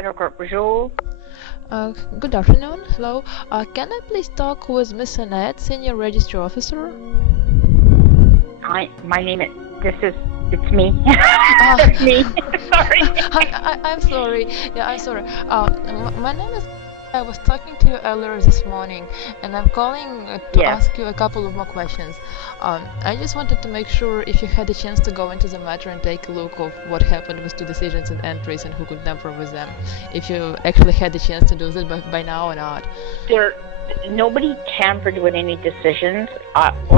Federal Court. Bonjour. Good afternoon. Hello. Can I please talk with Miss Annette, Senior Registry Officer? My name is. It's me. Uh, It's me. Sorry. I'm sorry. Yeah, I'm sorry. My name is. I was talking to you earlier this morning, and I'm calling to Yes. ask you a couple of more questions. I just wanted to make sure if you had a chance to go into the matter and take a look of what happened with two decisions and entries and who could tamper with them. If you actually had a chance to do that by now or not. Nobody tampered with any decisions.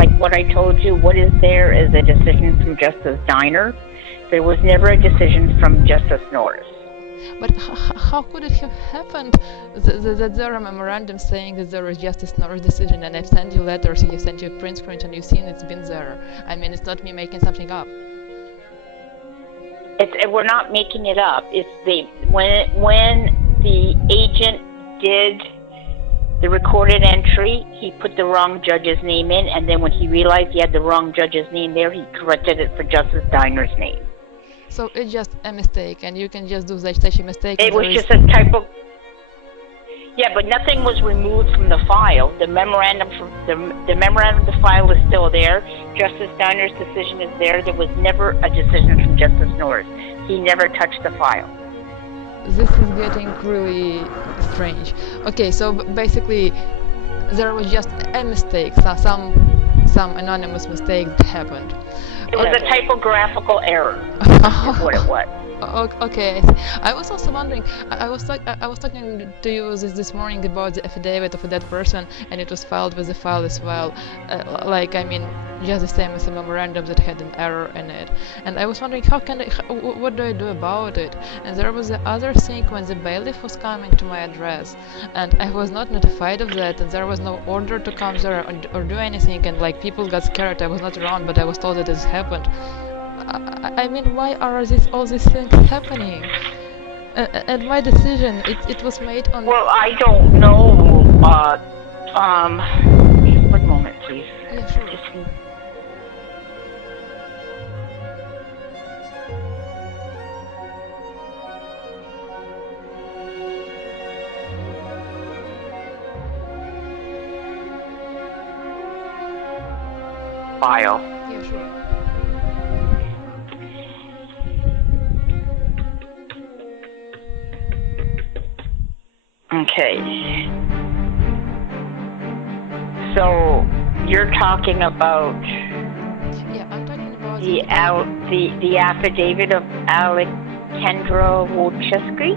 Like what I told you, what is there is a decision from Justice Diner. There was never a decision from Justice Norris. But how could it have happened that there are memorandums saying that there is Justice Norris decision, and I've sent you letters, you sent you a print screen, and you've seen it's been there. I mean, it's not me making something up. We're not making it up. It's when the agent did the recorded entry, he put the wrong judge's name in, and then when he realized he had the wrong judge's name there, he corrected it for Justice Diner's name. So it's just a mistake, and you can just do such a mistake. It was just a typo. Yeah, but nothing was removed from the file. The memorandum of the file is still there. Justice Diner's decision is there. There was never a decision from Justice Norris. He never touched the file. This is getting really strange. Okay, so basically, there was just a mistake, some anonymous mistake that happened. It was a typographical error. Is what it was. Okay, I see. I was also wondering. I was talking to you this morning about the affidavit of that person, and it was filed with the file as well. I mean, just the same as a memorandum that had an error in it. And I was wondering, what do I do about it? And there was the other thing when the bailiff was coming to my address, and I was not notified of that, and there was no order to come there or do anything, and people got scared. I was not around, but I was told that this happened. I mean, why are all these things happening? And my decision, it was made on. Well, I don't know. One moment, please. Yeah, sure. File. Yeah, sure. Okay. So you're talking about Yeah, I'm talking about the affidavit of Alexandra Wojcicki?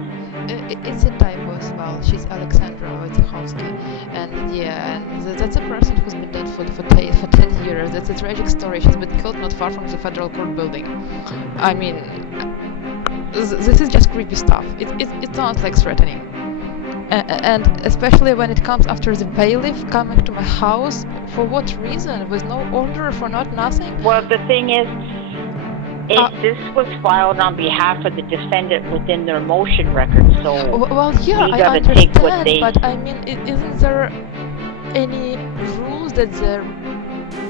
It's a typo as well. She's Alexandra Wojciechowski, and yeah, and that's a person who's been dead for 10 years. That's a tragic story. She's been killed not far from the Federal Court building. I mean, this is just creepy stuff. It sounds like threatening. And especially when it comes after the bailiff coming to my house, for what reason? With no order, for nothing? Well, the thing is, this was filed on behalf of the defendant within their motion record, so well, yeah, I gotta take what understand, but I mean, isn't there any rules that the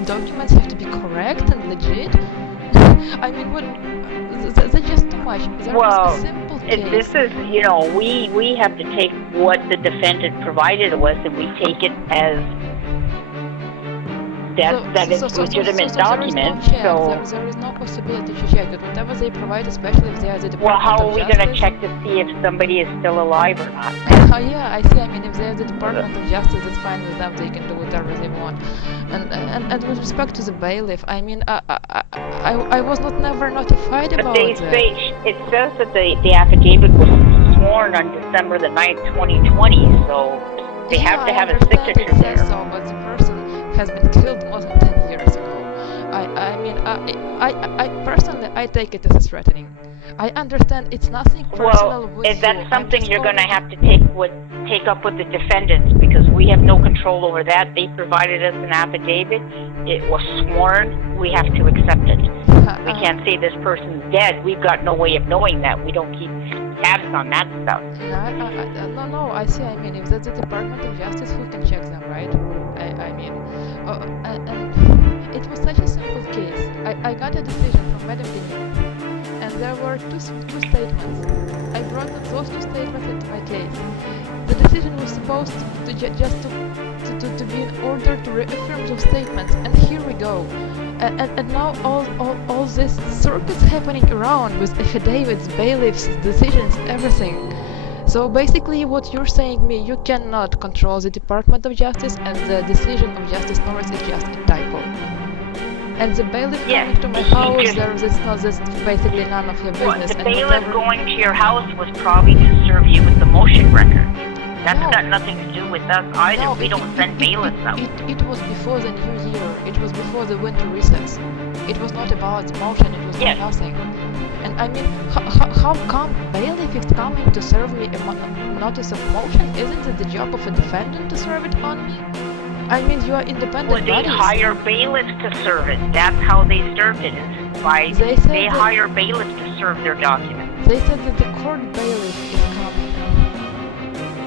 documents have to be correct and legit? I mean, that's just too much. There was a simple case. This is, we have to take what the defendant provided us, and we take it as that it's a legitimate document. There is no possibility to check it. Whatever they provide, especially if they are the Department Well, how are of we Justice. going to check to see if somebody is still alive or not? Oh yeah, I see. I mean, if they're the Department of Justice, it's fine with them. They can do whatever they want. And with respect to the bailiff, I mean, I was never notified about But that. it says that the affidavit was sworn on December the 9th, 2020, so they have to have a signature it says there. so, but the person has been killed more than 10 years ago. I mean, I personally, I take it as threatening. I understand it's nothing personal with if that's you. something you're going to have to take up with the defendants, because we have no control over that. They provided us an affidavit. It was sworn. We have to accept it. We can't say this person's dead. We've got no way of knowing that. We don't keep tabs on that stuff. No, I see. I mean, if that's the Department of Justice, who can check them, right? I mean, and it was such a simple case. I got a decision from Madam Denis, and there were two statements. I brought those two statements into my case. The decision was supposed to to be in order to reaffirm those statements, and here we go. And now all this circus happening around with affidavits, bailiffs, decisions, everything. So basically what you're saying me, you cannot control the Department of Justice, and the decision of Justice Norris is just a typo. And the bailiff coming to my house, that's basically none of your business. Well, the bailiff going to your house was probably to serve you with the motion record. That's got nothing to do with us either. No, we don't send bailiffs out. It was before the new year. It was before the winter recess. It was not about the motion. It was about nothing. And I mean, how come bailiff is coming to serve me a notice of motion? Isn't it the job of a defendant to serve it on me? I mean, you are independent bodies. Well, they hire bailiffs to serve it. That's how they served it. They hire bailiffs to serve their documents. They said that the court bailiff is coming.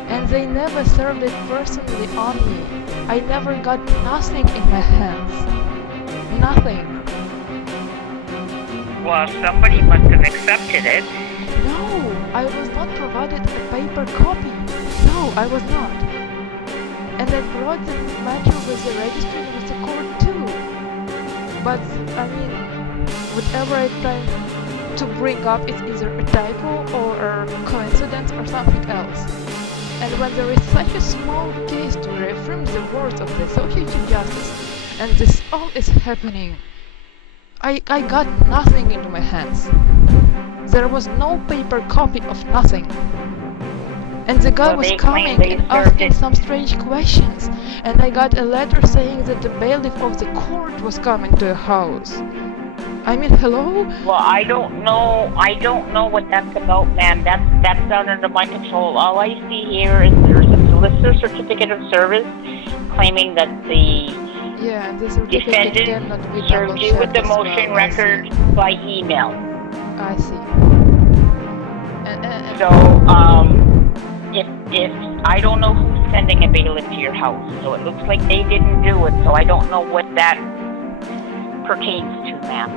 And they never served it personally on me. I never got nothing in my hands. Nothing. Well, somebody must have accepted it. No, I was not provided a paper copy. No, I was not. And I brought the matter with the registry and with the court too. But, I mean, whatever I try to bring up is either a typo or a coincidence or something else. And when there is such a small case to reaffirm the words of the Associate Chief Justice, and this all is happening, I got nothing into my hands. There was no paper copy of nothing. And the guy was coming and asking some strange questions, and I got a letter saying that the bailiff of the court was coming to a house. I mean, hello? Well, I don't know what that's about, man. That's not under my control. All I see here is there's a solicitor certificate of service claiming that the defendant served you with the motion record by email. I see. So, if I don't know who's sending a bailiff to your house, so it looks like they didn't do it. So I don't know what that pertains to, ma'am.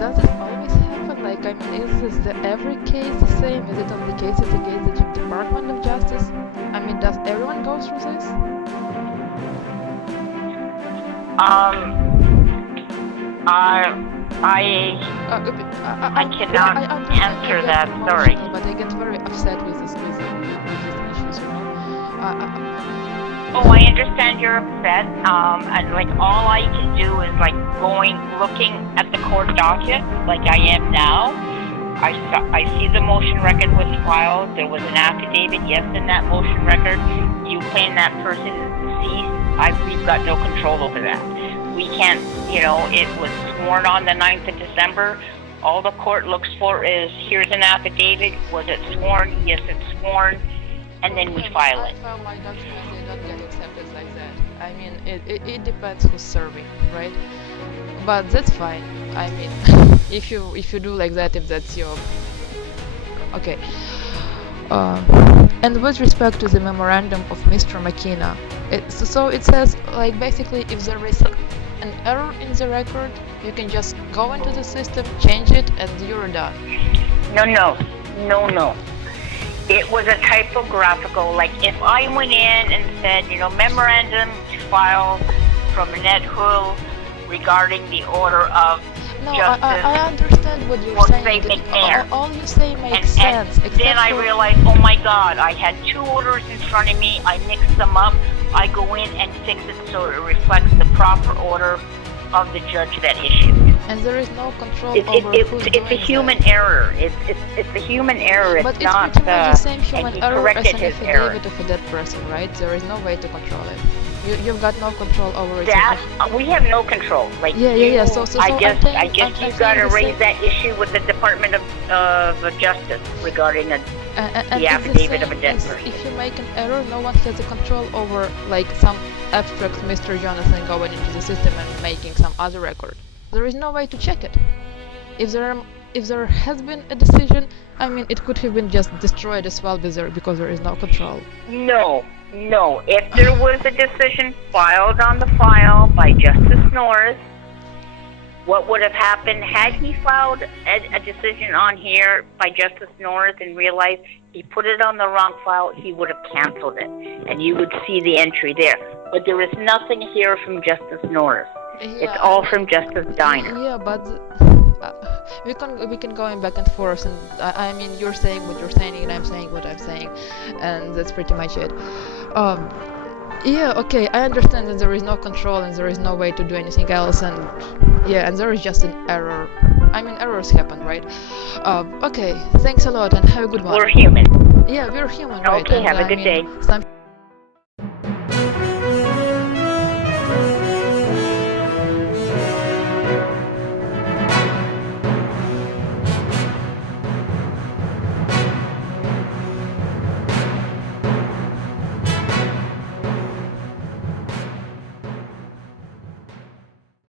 Does it always happen? Like, I mean, is every case the same? Is it only cases against the Department of Justice? I mean, does everyone go through this? I cannot answer that. Sorry. But I get very upset with these issues, you know. Oh, I understand you're upset. And like all I can do is like looking at the court docket, like I am now. I see the motion record was filed. There was an affidavit, yes, in that motion record. You claim that person is deceased. We've got no control over that. We can't, it was sworn on the 9th of December. All the court looks for is, here's an affidavit. Was it sworn? Yes, it's sworn. And then we file it. I file my documents, they don't get accepted like that. I mean, it depends who's serving, right? But that's fine. I mean, if you do like that, if that's your... Okay. And with respect to the memorandum of Mr. McKenna, so it says, like, basically, if there is an error in the record, you can just go into the system, change it, and you're done. No. It was a typographical, like if I went in and said, memorandum to file from Annette Hull regarding the order of justice. I understand what you're saying. All you say makes sense. And then I realized, oh my God, I had two orders in front of me. I mixed them up. I go in and fix it so it reflects the proper order of the judge that issued. And there is no control over who's doing It's a human error. It's a human error. But it's not pretty much the same human error as an his error. affidavit of a dead person, right? There is no way to control it. You've got no control over it. We have no control. Like yeah. So I guess you've got to raise that issue with the Department of Justice regarding the affidavit of a dead person. If you make an error, no one has the control over, like, some abstract Mr. Jonathan going into the system and making some other record. There is no way to check it. If there has been a decision, I mean, it could have been just destroyed as well because there is no control. No. If there was a decision filed on the file by Justice Norris, what would have happened had he filed a decision on here by Justice Norris and realized he put it on the wrong file, he would have canceled it, and you would see the entry there. But there is nothing here from Justice Norris. It's all from Justice Diner. Yeah, but we can go back and forth, and I mean, you're saying what you're saying, and I'm saying what I'm saying, and that's pretty much it. Yeah, okay, I understand that there is no control and there is no way to do anything else, and yeah, and there is just an error. I mean, errors happen, right? Okay, thanks a lot and have a good one. We're human. Yeah, we're human, right? Okay, And have a I good mean, day. Some